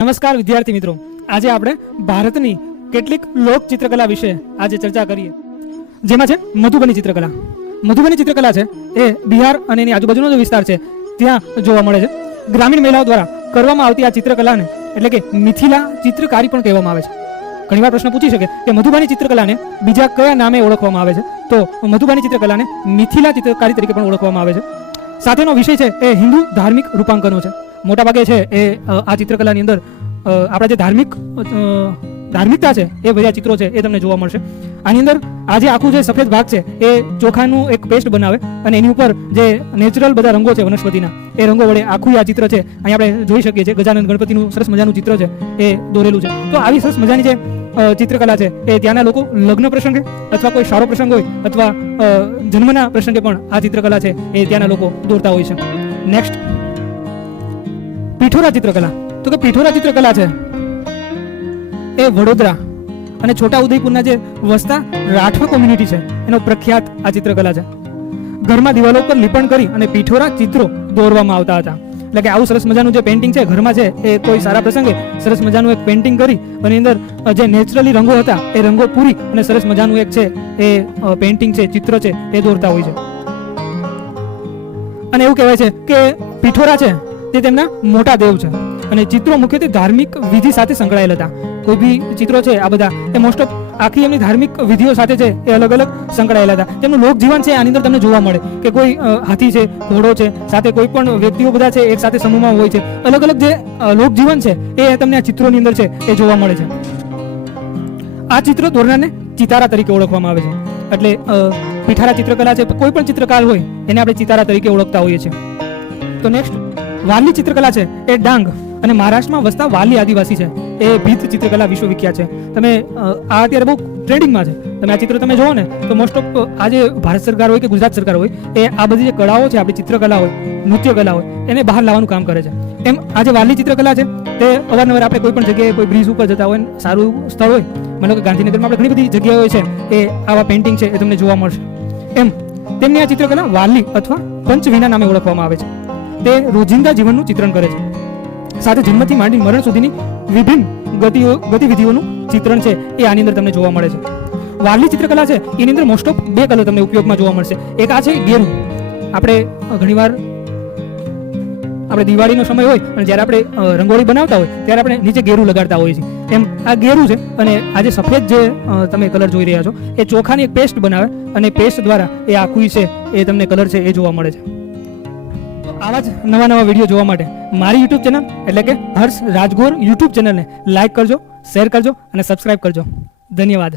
નમસ્કાર વિદ્યાર્થી મિત્રો. આજે આપણે ભારતની કેટલીક લોક ચિત્રકલા વિશે આજે ચર્ચા કરીએ. જેમાં છે મધુબની ચિત્રકલા. મધુબની ચિત્રકલા છે એ બિહાર અને એની આજુબાજુનો જે વિસ્તાર છે, ત્યાં જોવા મળે છે. ગ્રામીણ મહિલાઓ દ્વારા કરવામાં આવતી આ ચિત્રકલાને એટલે કે મિથિલા ચિત્રકારી પણ કહેવામાં આવે છે. ઘણીવાર પ્રશ્ન પૂછી શકે કે મધુબાની ચિત્રકલાને બીજા કયા નામે ઓળખવામાં આવે છે? તો મધુબાની ચિત્રકલાને મિથિલા ચિત્રકારી તરીકે પણ ઓળખવામાં આવે છે. સાથેનો વિષય છે એ હિન્દુ ધાર્મિક રૂપાંકનો છે. મોટાભાગે છે એ આ ચિત્રકલાની અંદર આપણા જે ધાર્મિક ધાર્મિકતા છે, એ બધા ચિત્રો છે, એ તમને જોવા મળશે. આની અંદર આ જે આખું જે સફેદ ભાગ છે, એ ચોખાનું એક પેસ્ટ બનાવે અને એની ઉપર જે નેચરલ બધા રંગો છે વનસ્પતિના, એ રંગો વડે આખું આ ચિત્ર છે, અહીં આપણે જોઈ શકીએ છીએ ગજાનંદ ગણપતિનું સરસ મજાનું ચિત્ર છે, એ દોરેલું છે. તો આવી સરસ મજાની જે ચિત્રકલા છે, એ ત્યાંના લોકો લગ્ન પ્રસંગે અથવા કોઈ સારો પ્રસંગ હોય અથવા જન્મના પ્રસંગે પણ આ ચિત્રકલા છે, એ ત્યાંના લોકો દોરતા હોય છે. નેક્સ્ટ પીઠોરા ચિત્રકલા. તો કે પીઠોરા ચિત્રકલા છે? એ વડોદરા અને છોટા ઉદયપુરના જે વસતા રાઠવા કોમ્યુનિટી છે, એનો પ્રખ્યાત આ ચિત્રકલા છે. ઘરમાં દિવાલો પર લીપણ કરી અને પીઠોરા ચિત્રો દોરવામાં આવતા હતા. એટલે કે આવું સરસ મજાનું જે પેઇન્ટિંગ છે, ઘરમાં છે, એ કોઈ સારા પ્રસંગે સરસ મજાનું એક પેઇન્ટિંગ કરી અને અંદર જે નેચરલી રંગો હતા, એ રંગો પૂરી અને સરસ મજાનું એક છે, એ પેઇન્ટિંગ છે, ચિત્ર છે, એ દોરતા હોય છે. અને એવું કહેવાય છે કે પીઠોરા છે તે તેમના મોટા દેવ છે. અને ચિત્રો મુખ્યત્વે ધાર્મિક વિધિ સાથે સંકળાયેલા હતા. કોઈ બી ચિત્રો છે, આ બધા, એ મોસ્ટ ઓફ આખી એમની ધાર્મિક વિધિઓ સાથે છે, એ અલગ અલગ સંકળાયેલા હતા. તેમનું લોકજીવન છે, આની અંદર તમને જોવા મળે કે કોઈ હાથી છે, ઘોડો છે, સાથે કોઈ પણ વ્યક્તિઓ બધા છે, એક સાથે સમૂહમાં હોય છે. અલગ અલગ જે લોકજીવન છે, એ તમને આ ચિત્રોની અંદર છે, એ જોવા મળે છે. આ ચિત્રો ધોરણાને ચિતારા તરીકે ઓળખવામાં આવે છે. એટલે પીઠારા ચિત્રકલા છે, કોઈ પણ ચિત્રકાર હોય, એને આપણે ચિતારા તરીકે ઓળખતા હોઈએ છીએ. તો નેક્સ્ટ વાલી ચિત્રકલા છે. એ ડાંગ અને મહારાષ્ટ્રમાં વસતા વાલી આદિવાસી છે. એ ભીત ચિત્રકલા વિશ્વવિખ્યાત છે. તમે આ અત્યારે બહુ ટ્રેન્ડિંગમાં છે. તમે આ ચિત્ર તમે જોવો ને, તો મોસ્ટ ઓફ આજે ભારત સરકાર હોય કે ગુજરાત સરકાર હોય, એ આ બધી જે કળાઓ છે, આપણી ચિત્રકલા હોય, નૃત્ય કલા હોય, એને બહાર લાવવાનું કામ કરે છે. એમ આજે વાલી ચિત્રકલા છે, તે અવારનવાર આપણે કોઈ પણ જગ્યાએ કોઈ બ્રિજ ઉપર જતા હોય સારું સ્થળ હોય, મને કે ગાંધીનગરમાં આપણે ઘણી બધી જગ્યાઓ છે, એ આવા પેઇન્ટિંગ છે, એ તમને જોવા મળશે. એમ, તેમની આ ચિત્રકલા વાલી અથવા પંચવીના નામે ઓળખવામાં આવે છે. તે રોજિંદા જીવનનું ચિત્રણ કરે છે. સાથે જન્મથી માંડી મરણ સુધીની વિભિન્ન ગતિઓ ગતિવિધિઓનું ચિત્રણ છે એ આની અંદર તમને જોવા મળે છે. વારલી ચિત્રકલા છે, એની અંદર મોસ્ટ ઓફ બે કલર તમને ઉપયોગમાં જોવા મળશે. એક આ છે, ગેરું. આપણે ઘણીવાર આપણે દિવાળીનો સમય હોય અને જ્યારે આપણે રંગોળી બનાવતા હોય, ત્યારે આપણે નીચે ગેરું લગાડતા હોઈએ છીએ. એમ, આ ગેરું છે અને આ જે સફેદ જે તમે કલર જોઈ રહ્યા છો, એ ચોખાની એક પેસ્ટ બનાવે અને પેસ્ટ દ્વારા એ આખું છે એ તમને કલર છે એ જોવા મળે છે. આવા જ નવા નવા વીડિયો જોવા માટે મારી યુટ્યુબ ચેનલ એટલે કે હર્ષ રાજગોર યુટ્યુબ ચેનલને લાઇક કરજો શેર કરજો અને સબસ્ક્રાઇબ કરજો. ધન્યવાદ.